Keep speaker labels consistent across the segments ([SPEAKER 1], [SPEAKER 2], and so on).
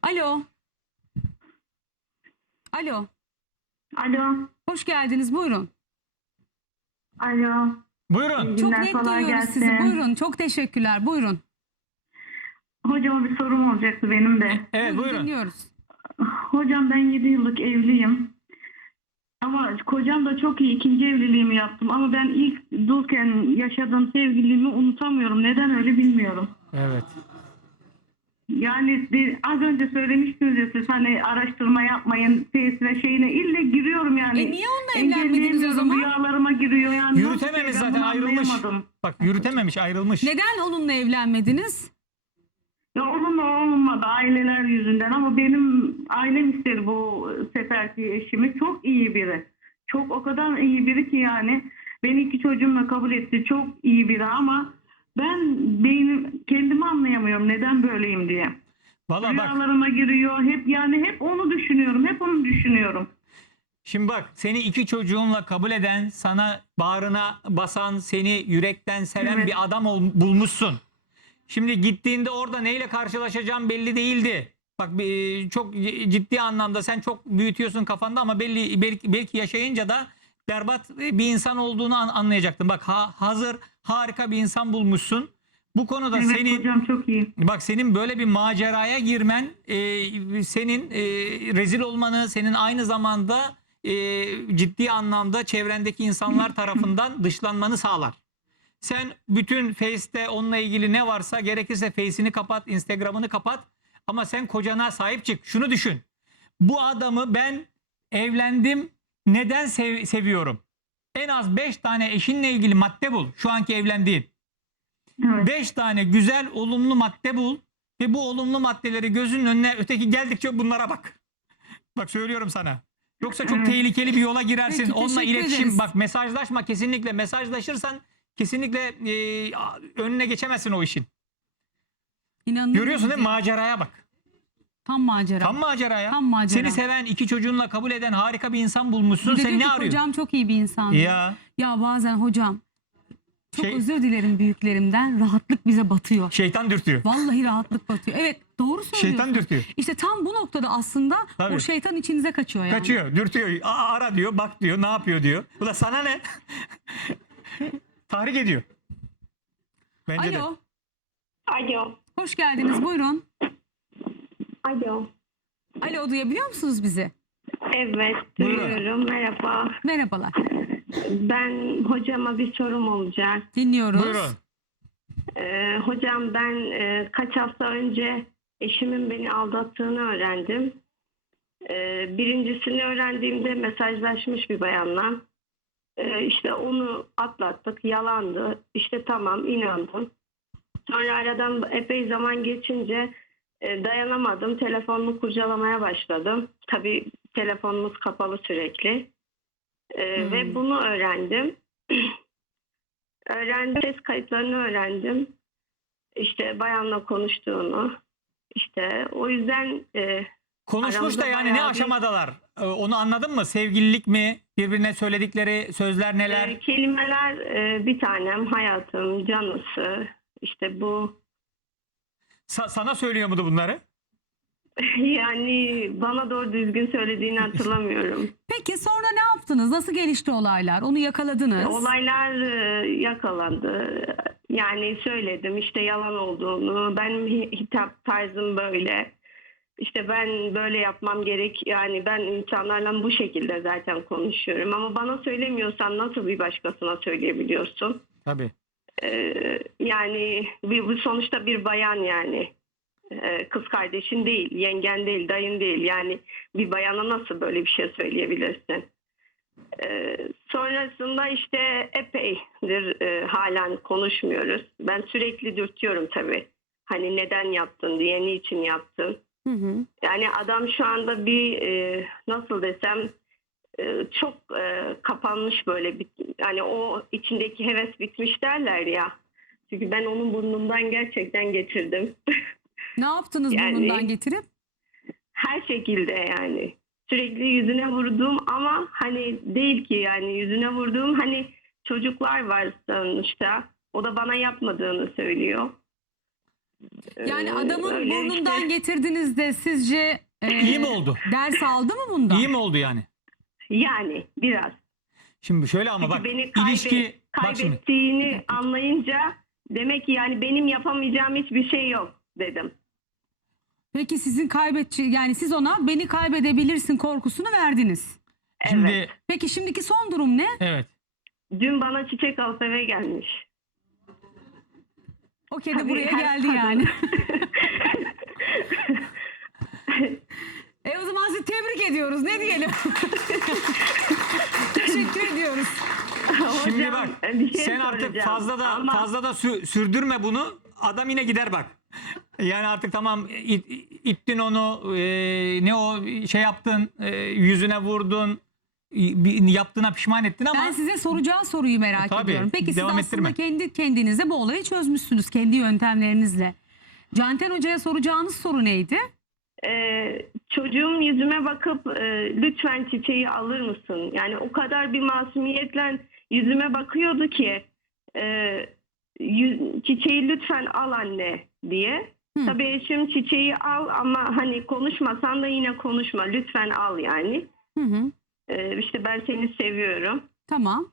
[SPEAKER 1] Alo. Alo.
[SPEAKER 2] Alo.
[SPEAKER 1] Hoş geldiniz. Buyurun.
[SPEAKER 2] Alo.
[SPEAKER 3] Buyurun.
[SPEAKER 2] İyi
[SPEAKER 1] Çok
[SPEAKER 2] günler,
[SPEAKER 1] net
[SPEAKER 2] kolay
[SPEAKER 1] duyuyoruz
[SPEAKER 2] gelsin.
[SPEAKER 1] sizi. Buyurun. Çok teşekkürler. Buyurun.
[SPEAKER 2] Hocama bir sorum olacaktı benim de.
[SPEAKER 3] Evet buyurun.
[SPEAKER 1] Dinliyoruz.
[SPEAKER 2] Hocam ben 7 yıllık evliyim. Ama kocam da çok iyi. İkinci evliliğimi yaptım. Ama ben ilk dulken yaşadığım sevgililiğimi unutamıyorum. Neden öyle bilmiyorum.
[SPEAKER 3] Evet.
[SPEAKER 2] Yani az önce söylemiştiniz ya siz hani araştırma yapmayın ve şeyine ille giriyorum yani.
[SPEAKER 1] Niye onunla evlenmediniz o
[SPEAKER 2] Engelleyemiyorum,
[SPEAKER 1] zaman?
[SPEAKER 2] Rüyalarıma giriyor yani.
[SPEAKER 3] Yürütememiş
[SPEAKER 2] Nasıl
[SPEAKER 3] zaten,
[SPEAKER 2] bunu
[SPEAKER 3] ayrılmış.
[SPEAKER 2] anlayamadım.
[SPEAKER 3] Bak yürütememiş, ayrılmış.
[SPEAKER 1] Neden onunla evlenmediniz?
[SPEAKER 2] Ya onunla olmadı aileler yüzünden ama benim ailem istedi bu seferki eşimi. Çok iyi biri. Çok o kadar iyi biri ki yani. Beni iki çocuğumla kabul etti. Çok iyi biri ama ben kendimi anlayamıyorum neden böyleyim diye.
[SPEAKER 3] Valla bak.
[SPEAKER 2] Rüyalarıma giriyor. Hep onu düşünüyorum. Hep onu düşünüyorum.
[SPEAKER 3] Şimdi bak, seni iki çocuğunla kabul eden, sana bağrına basan, seni yürekten seven
[SPEAKER 2] Evet.
[SPEAKER 3] bir adam bulmuşsun. Şimdi gittiğinde orada neyle karşılaşacağım belli değildi. Bak çok ciddi anlamda sen çok büyütüyorsun kafanda ama belki yaşayınca da berbat bir insan olduğunu anlayacaktın. Bak hazır harika bir insan bulmuşsun. Bu konuda
[SPEAKER 2] Evet
[SPEAKER 3] senin
[SPEAKER 2] hocam çok iyi.
[SPEAKER 3] bak senin böyle bir maceraya girmen senin rezil olmanı, senin aynı zamanda ciddi anlamda çevrendeki insanlar tarafından dışlanmanı sağlar. Sen bütün Face'te onunla ilgili ne varsa gerekirse Face'ini kapat, Instagram'ını kapat ama sen kocana sahip çık. Şunu düşün. Bu adamı ben evlendim, neden seviyorum? En az 5 tane eşinle ilgili madde bul. Şu anki evlendiğin.
[SPEAKER 2] Evet.
[SPEAKER 3] 5 tane güzel, olumlu madde bul ve bu olumlu maddeleri gözünün önüne öteki geldikçe bunlara bak. Bak söylüyorum sana. Yoksa çok
[SPEAKER 2] Evet.
[SPEAKER 3] tehlikeli bir yola girersin.
[SPEAKER 1] Peki,
[SPEAKER 3] Onunla
[SPEAKER 1] teşekkür
[SPEAKER 3] iletişim
[SPEAKER 1] ederiz.
[SPEAKER 3] bak, mesajlaşma kesinlikle. Mesajlaşırsan kesinlikle önüne geçemezsin o işin.
[SPEAKER 1] İnanın.
[SPEAKER 3] Görüyorsun değil mi? Maceraya bak.
[SPEAKER 1] Tam macera.
[SPEAKER 3] Tam macera ya.
[SPEAKER 1] Tam macera.
[SPEAKER 3] Seni seven, iki çocuğunla kabul eden harika bir insan bulmuşsun.
[SPEAKER 1] Bir de
[SPEAKER 3] Sen
[SPEAKER 1] diyor
[SPEAKER 3] ne
[SPEAKER 1] ki,
[SPEAKER 3] arıyorsun?
[SPEAKER 1] Hocam çok iyi bir insan.
[SPEAKER 3] Ya
[SPEAKER 1] Ya bazen hocam çok
[SPEAKER 3] Şey-
[SPEAKER 1] özür dilerim büyüklerimden, rahatlık bize batıyor.
[SPEAKER 3] şeytan dürtüyor.
[SPEAKER 1] Vallahi rahatlık batıyor. Evet, doğru söylüyorsun.
[SPEAKER 3] Şeytan dürtüyor.
[SPEAKER 1] İşte tam bu noktada aslında
[SPEAKER 3] Tabii.
[SPEAKER 1] o şeytan içinize kaçıyor yani.
[SPEAKER 3] Kaçıyor, dürtüyor. Ara diyor, bak diyor, ne yapıyor diyor. Bu da sana ne? Tahrik ediyor. Bence de.
[SPEAKER 1] Alo.
[SPEAKER 4] Alo.
[SPEAKER 1] Hoş geldiniz. Buyurun.
[SPEAKER 4] Alo.
[SPEAKER 1] Alo, duyabiliyor musunuz bizi?
[SPEAKER 4] Evet,
[SPEAKER 3] Buyurun.
[SPEAKER 4] duyuyorum. Merhaba.
[SPEAKER 1] Merhabalar.
[SPEAKER 4] Ben hocama bir sorum olacak.
[SPEAKER 1] Dinliyoruz.
[SPEAKER 3] Buyurun.
[SPEAKER 4] Hocam ben kaç hafta önce eşimin beni aldattığını öğrendim. Birincisini öğrendiğimde mesajlaşmış bir bayanla. İşte onu atlattık, yalandı. İşte tamam, inandım. Sonra aradan epey zaman geçince dayanamadım. Telefonumu kurcalamaya başladım. Tabii telefonumuz kapalı sürekli. Ve bunu öğrendim. Ses kayıtlarını öğrendim. İşte bayanla konuştuğunu. İşte o yüzden
[SPEAKER 3] Konuşmuş
[SPEAKER 4] aramızda
[SPEAKER 3] da yani ne
[SPEAKER 4] bayağı bir-
[SPEAKER 3] aşamadalar? Onu anladın mı? Sevgililik mi? Birbirine söyledikleri sözler neler?
[SPEAKER 4] kelimeler bir tanem, hayatım, canısı. İşte bu.
[SPEAKER 3] Sana söylüyor muydu bunları?
[SPEAKER 4] Yani bana doğru düzgün söylediğini hatırlamıyorum.
[SPEAKER 1] Peki sonra ne yaptınız? Nasıl gelişti olaylar? Onu yakaladınız.
[SPEAKER 4] Olaylar yakalandı. Yani söyledim işte yalan olduğunu. Benim hitap tarzım böyle. İşte ben böyle yapmam gerek. Yani ben insanlarla bu şekilde zaten konuşuyorum. Ama bana söylemiyorsan nasıl bir başkasına söyleyebiliyorsun?
[SPEAKER 3] Tabii.
[SPEAKER 4] Yani bu sonuçta bir bayan yani. Kız kardeşin değil, yengen değil, dayın değil. Yani bir bayana nasıl böyle bir şey söyleyebilirsin? Sonrasında işte epeydir halen konuşmuyoruz. Ben sürekli dürtüyorum tabii. Hani neden yaptın diye, niçin yaptın?
[SPEAKER 1] Hı hı.
[SPEAKER 4] Yani adam şu anda bir nasıl desem çok kapanmış böyle. Yani o içindeki heves bitmiş derler ya. Çünkü ben onun burnundan gerçekten getirdim.
[SPEAKER 1] Ne yaptınız
[SPEAKER 4] Yani-
[SPEAKER 1] burnundan getirip?
[SPEAKER 4] Her şekilde yani. Sürekli yüzüne vurduğum ama hani değil ki yani yüzüne vurduğum hani çocuklar var sonuçta. O da bana yapmadığını söylüyor.
[SPEAKER 1] Yani adamın
[SPEAKER 4] öyle
[SPEAKER 1] burnundan
[SPEAKER 4] işte.
[SPEAKER 1] getirdiniz de sizce
[SPEAKER 3] İyi mi oldu?
[SPEAKER 1] ders aldı mı bundan?
[SPEAKER 3] İyi mi oldu yani?
[SPEAKER 4] Yani biraz.
[SPEAKER 3] Şimdi şöyle ama
[SPEAKER 4] Çünkü
[SPEAKER 3] bak
[SPEAKER 4] beni
[SPEAKER 3] ilişki bak şimdi.
[SPEAKER 4] kaybettiğini anlayınca demek ki yani benim yapamayacağım hiçbir şey yok dedim.
[SPEAKER 1] Peki sizin yani siz ona beni kaybedebilirsin korkusunu verdiniz.
[SPEAKER 3] Şimdi
[SPEAKER 4] Evet.
[SPEAKER 1] Peki şimdiki son durum ne?
[SPEAKER 3] evet.
[SPEAKER 4] Dün bana çiçek alıp eve gelmiş.
[SPEAKER 1] O kedi
[SPEAKER 4] Tabii
[SPEAKER 1] buraya
[SPEAKER 4] her
[SPEAKER 1] geldi
[SPEAKER 4] kadın-
[SPEAKER 1] yani. O zaman sizi tebrik ediyoruz. Ne diyelim? Teşekkür ediyoruz.
[SPEAKER 3] Şimdi
[SPEAKER 4] Hocam,
[SPEAKER 3] bak
[SPEAKER 4] bir şey
[SPEAKER 3] sen artık
[SPEAKER 4] soracağım.
[SPEAKER 3] fazla da sürdürme bunu. Adam yine gider bak. Yani artık tamam ittin onu ne o şey yaptın yüzüne vurdun yaptığına pişman ettin ama
[SPEAKER 1] Ben size soracağı soruyu merak
[SPEAKER 3] Tabii,
[SPEAKER 1] ediyorum. Peki siz
[SPEAKER 3] devam
[SPEAKER 1] aslında
[SPEAKER 3] ettirme.
[SPEAKER 1] kendi kendinize bu olayı çözmüşsünüz kendi yöntemlerinizle. Canten Hoca'ya soracağınız soru neydi?
[SPEAKER 4] Çocuğum yüzüme bakıp lütfen çiçeği alır mısın? Yani o kadar bir masumiyetle yüzüme bakıyordu ki çiçeği lütfen al anne diye.
[SPEAKER 1] Hı.
[SPEAKER 4] Tabii eşim çiçeği al ama hani konuşmasan da yine konuşma lütfen al yani.
[SPEAKER 1] Hı hı.
[SPEAKER 4] İşte ben seni seviyorum.
[SPEAKER 1] Tamam.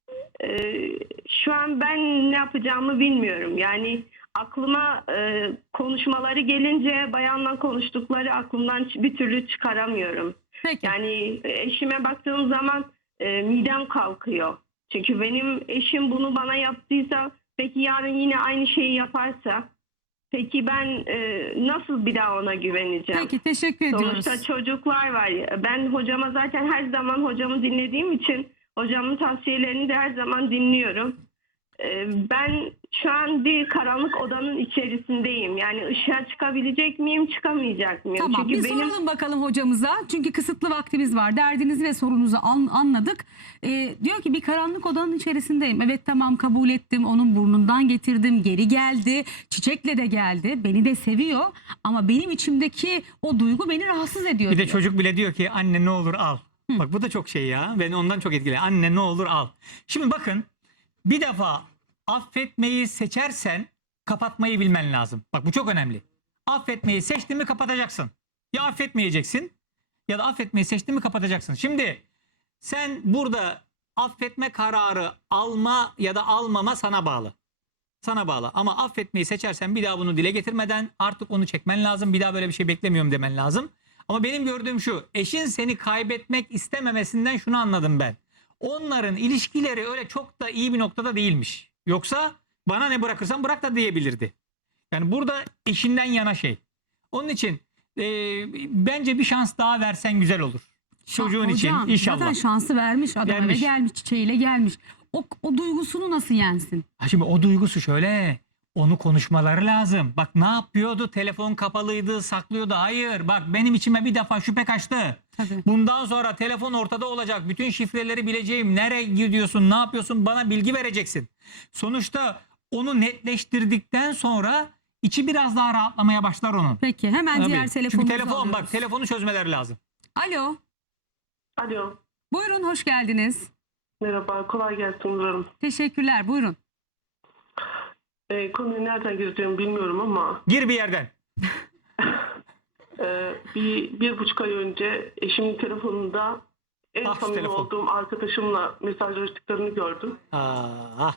[SPEAKER 4] Şu an ben ne yapacağımı bilmiyorum. Yani aklıma konuşmaları gelince bayanla konuştukları aklımdan bir türlü çıkaramıyorum.
[SPEAKER 1] Peki.
[SPEAKER 4] Yani eşime baktığım zaman midem kalkıyor. Çünkü benim eşim bunu bana yaptıysa peki yarın yine aynı şeyi yaparsa peki ben nasıl bir daha ona güveneceğim?
[SPEAKER 1] Peki teşekkür ediyoruz.
[SPEAKER 4] Sonuçta çocuklar var. Ben hocama zaten her zaman hocamı dinlediğim için hocamın tavsiyelerini de her zaman dinliyorum. Ben şu an bir karanlık odanın içerisindeyim. Yani ışığa çıkabilecek miyim, çıkamayacak mıyım?
[SPEAKER 1] Tamam
[SPEAKER 4] Çünkü
[SPEAKER 1] bir soralım bakalım hocamıza. Çünkü kısıtlı vaktimiz var. Derdinizi ve sorunuzu anladık. Diyor ki bir karanlık odanın içerisindeyim. Evet tamam kabul ettim. Onun burnundan getirdim. Geri geldi. Çiçekle de geldi. Beni de seviyor. Ama benim içimdeki o duygu beni rahatsız ediyor
[SPEAKER 3] bir de
[SPEAKER 1] diyor.
[SPEAKER 3] çocuk bile diyor ki anne ne olur al. Bak bu da çok şey ya. Beni ondan çok etkili. Anne ne olur al. Şimdi bakın bir defa affetmeyi seçersen kapatmayı bilmen lazım. Bak bu çok önemli. Affetmeyi seçtin mi kapatacaksın. Ya affetmeyeceksin ya da affetmeyi seçtin mi kapatacaksın. Şimdi sen burada affetme kararı alma ya da almama sana bağlı. Sana bağlı ama affetmeyi seçersen bir daha bunu dile getirmeden artık onu çekmen lazım. Bir daha böyle bir şey beklemiyorum demen lazım. Ama benim gördüğüm şu, eşin seni kaybetmek istememesinden şunu anladım ben. Onların ilişkileri öyle çok da iyi bir noktada değilmiş. Yoksa bana ne bırakırsan bırak da diyebilirdi. Yani burada eşinden yana şey. Onun için bence bir şans daha versen güzel olur. Çocuğun için
[SPEAKER 1] Hocam,
[SPEAKER 3] inşallah.
[SPEAKER 1] zaten şansı vermiş adam eve
[SPEAKER 3] Gelmiş.
[SPEAKER 1] gelmiş çiçeğiyle gelmiş. O duygusunu nasıl yensin?
[SPEAKER 3] Ha şimdi o duygusu şöyle. Onu konuşmaları lazım. Bak ne yapıyordu? Telefon kapalıydı, saklıyordu. Hayır. Bak benim içime bir defa şüphe kaçtı.
[SPEAKER 1] Tabii.
[SPEAKER 3] Bundan sonra telefon ortada olacak. Bütün şifreleri bileceğim. Nereye gidiyorsun? Ne yapıyorsun? Bana bilgi vereceksin. Sonuçta onu netleştirdikten sonra içi biraz daha rahatlamaya başlar onun.
[SPEAKER 1] Peki hemen
[SPEAKER 3] Tabii.
[SPEAKER 1] diğer
[SPEAKER 3] Çünkü
[SPEAKER 1] telefonumuzu
[SPEAKER 3] telefon
[SPEAKER 1] alıyoruz.
[SPEAKER 3] bak telefonu çözmeleri lazım.
[SPEAKER 1] Alo.
[SPEAKER 2] Alo.
[SPEAKER 1] Buyurun hoş geldiniz.
[SPEAKER 2] Merhaba. Kolay gelsin Nur Hanım.
[SPEAKER 1] Teşekkürler buyurun.
[SPEAKER 2] Konuyu nereden gireceğimi bilmiyorum ama
[SPEAKER 3] Gir bir yerden.
[SPEAKER 2] bir buçuk ay önce eşimin telefonunda en
[SPEAKER 3] Ah,
[SPEAKER 2] samimi
[SPEAKER 3] telefon.
[SPEAKER 2] olduğum arkadaşımla mesajlaştıklarını gördüm.
[SPEAKER 3] Aa,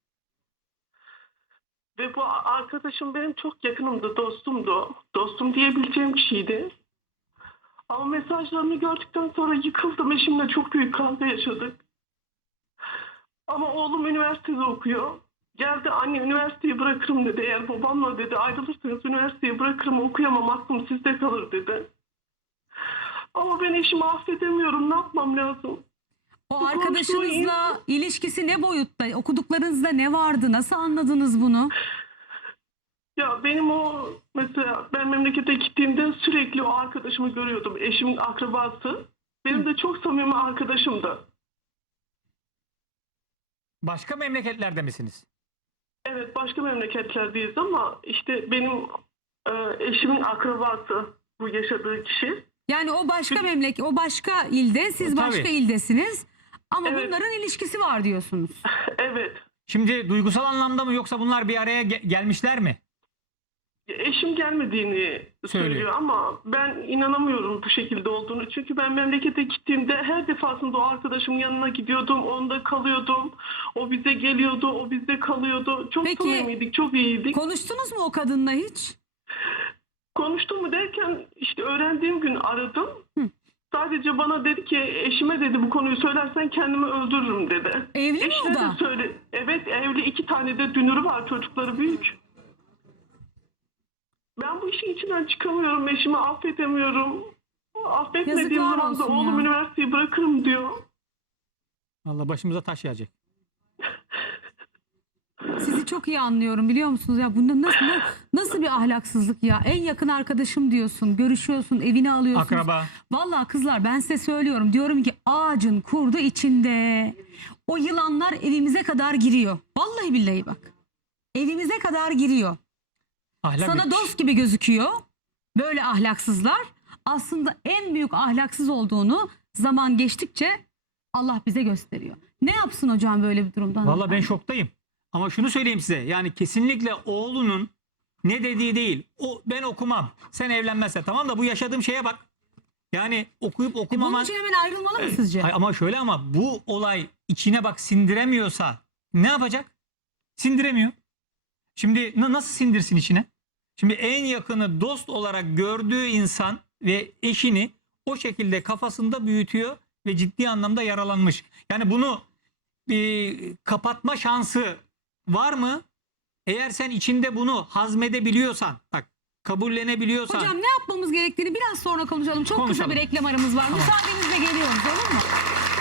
[SPEAKER 2] Ve bu arkadaşım benim çok yakınımdı, dostumdu. Dostum diyebileceğim kişiydi. Ama mesajlarını gördükten sonra yıkıldım. Eşimle çok büyük kavga yaşadık. Ama oğlum üniversitede okuyor. Geldi anne üniversiteyi bırakırım dedi. Eğer babamla dedi ayrılırsanız üniversiteyi bırakırım okuyamam aklım sizde kalır dedi. Ama ben eşimi affedemiyorum. Ne yapmam lazım?
[SPEAKER 1] O
[SPEAKER 2] Bu
[SPEAKER 1] arkadaşınızla ilişkisi ne boyutta? Okuduklarınızda ne vardı? Nasıl anladınız bunu?
[SPEAKER 2] Ya benim o mesela ben memlekete gittiğimde sürekli o arkadaşımı görüyordum. Eşimin akrabası. Benim de çok samimi arkadaşımdı.
[SPEAKER 3] başka memleketlerde misiniz?
[SPEAKER 2] Evet başka memleketlerdeyiz ama işte benim eşimin akrabası bu yaşadığı kişi.
[SPEAKER 1] Yani o başka memleket, o başka ilde, siz başka
[SPEAKER 3] Tabii.
[SPEAKER 1] ildesiniz. Ama
[SPEAKER 2] Evet.
[SPEAKER 1] bunların ilişkisi var diyorsunuz.
[SPEAKER 2] Evet.
[SPEAKER 3] Şimdi duygusal anlamda mı yoksa bunlar bir araya gelmişler mi?
[SPEAKER 5] Eşim gelmediğini söylüyor ama ben inanamıyorum bu şekilde olduğunu. Çünkü ben memlekete gittiğimde her defasında o arkadaşımın yanına gidiyordum. Onda kalıyordum. O bize geliyordu. O bizde kalıyordu. Çok
[SPEAKER 1] Peki,
[SPEAKER 5] samimiydik. Çok iyiydik.
[SPEAKER 1] Konuştunuz mu o kadınla hiç?
[SPEAKER 5] Konuştum mu derken işte öğrendiğim gün aradım. Sadece bana dedi ki eşime dedi bu konuyu söylersen kendimi öldürürüm dedi.
[SPEAKER 1] Evli mi o
[SPEAKER 5] Eşine
[SPEAKER 1] da?
[SPEAKER 5] de söyle. Evet evli, 2 tane de dünürü var, çocukları büyük. Ben bu işin içinden çıkamıyorum. Eşimi affedemiyorum. Affetmediğim
[SPEAKER 1] Yazıklar
[SPEAKER 5] zaman da
[SPEAKER 1] olsun
[SPEAKER 5] oğlum
[SPEAKER 1] ya.
[SPEAKER 5] üniversiteyi bırakırım diyor.
[SPEAKER 3] Allah başımıza taş yağacak.
[SPEAKER 1] Sizi çok iyi anlıyorum biliyor musunuz? Ya bunda nasıl bir ahlaksızlık ya? En yakın arkadaşım diyorsun, görüşüyorsun, evine alıyorsun.
[SPEAKER 3] Akraba.
[SPEAKER 1] Vallahi kızlar ben size söylüyorum. Diyorum ki ağacın kurdu içinde. O yılanlar evimize kadar giriyor. Vallahi billahi bak. Evimize kadar giriyor.
[SPEAKER 3] Ahlak
[SPEAKER 1] Sana
[SPEAKER 3] bitmiş.
[SPEAKER 1] dost gibi gözüküyor. Böyle ahlaksızlar. Aslında en büyük ahlaksız olduğunu zaman geçtikçe Allah bize gösteriyor. Ne yapsın hocam böyle bir durumda?
[SPEAKER 3] Valla ben
[SPEAKER 1] hanımefendi?
[SPEAKER 3] şoktayım. Ama şunu söyleyeyim size. Yani kesinlikle oğlunun ne dediği değil. Ben okumam. Sen evlenmezsen. Tamam da bu yaşadığım şeye bak. Yani okuyup
[SPEAKER 1] Bunun
[SPEAKER 3] okumaman.
[SPEAKER 1] için hemen ayrılmalı mı sizce?
[SPEAKER 3] Ama şöyle, ama bu olay içine bak sindiremiyorsa ne yapacak? Sindiremiyor. Şimdi nasıl sindirsin içine? Şimdi en yakını dost olarak gördüğü insan ve eşini o şekilde kafasında büyütüyor ve ciddi anlamda yaralanmış. Yani bunu kapatma şansı var mı? Eğer sen içinde bunu hazmedebiliyorsan, bak kabullenebiliyorsan.
[SPEAKER 1] Hocam ne yapmamız gerektiğini biraz sonra konuşalım. Çok
[SPEAKER 3] Konuşalım.
[SPEAKER 1] kısa bir reklam aramız var.
[SPEAKER 3] Tamam.
[SPEAKER 1] Müsaadenizle geliyoruz, olur mu?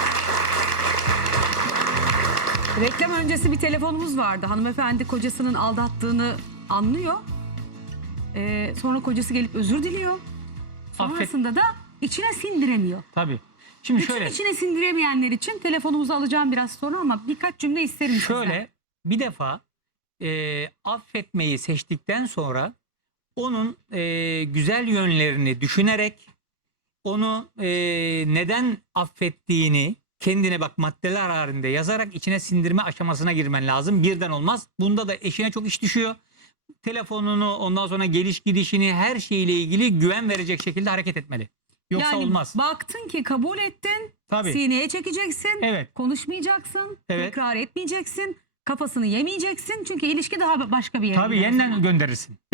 [SPEAKER 1] Reklam öncesi bir telefonumuz vardı. Hanımefendi kocasının aldattığını anlıyor. Sonra kocası gelip özür diliyor. Sonrasında da içine sindiremiyor.
[SPEAKER 3] Tabii. Şimdi
[SPEAKER 1] Bütün
[SPEAKER 3] şöyle.
[SPEAKER 1] içine sindiremeyenler için telefonumuzu alacağım biraz sonra ama birkaç cümle isterim sizden.
[SPEAKER 3] Şöyle bir defa affetmeyi seçtikten sonra onun güzel yönlerini düşünerek onu neden affettiğini kendine bak maddeler halinde yazarak içine sindirme aşamasına girmen lazım. Birden olmaz. Bunda da eşine çok iş düşüyor. Telefonunu, ondan sonra geliş gidişini, her şeyle ilgili güven verecek şekilde hareket etmeli. Yoksa
[SPEAKER 1] yani
[SPEAKER 3] olmaz.
[SPEAKER 1] baktın ki kabul ettin.
[SPEAKER 3] Tabii.
[SPEAKER 1] Sineye çekeceksin.
[SPEAKER 3] Evet.
[SPEAKER 1] Konuşmayacaksın.
[SPEAKER 3] Evet.
[SPEAKER 1] Tekrar etmeyeceksin. Kafasını yemeyeceksin. Çünkü ilişki daha başka bir yere
[SPEAKER 3] Tabii
[SPEAKER 1] gider o zaman.
[SPEAKER 3] yeniden gönderirsin.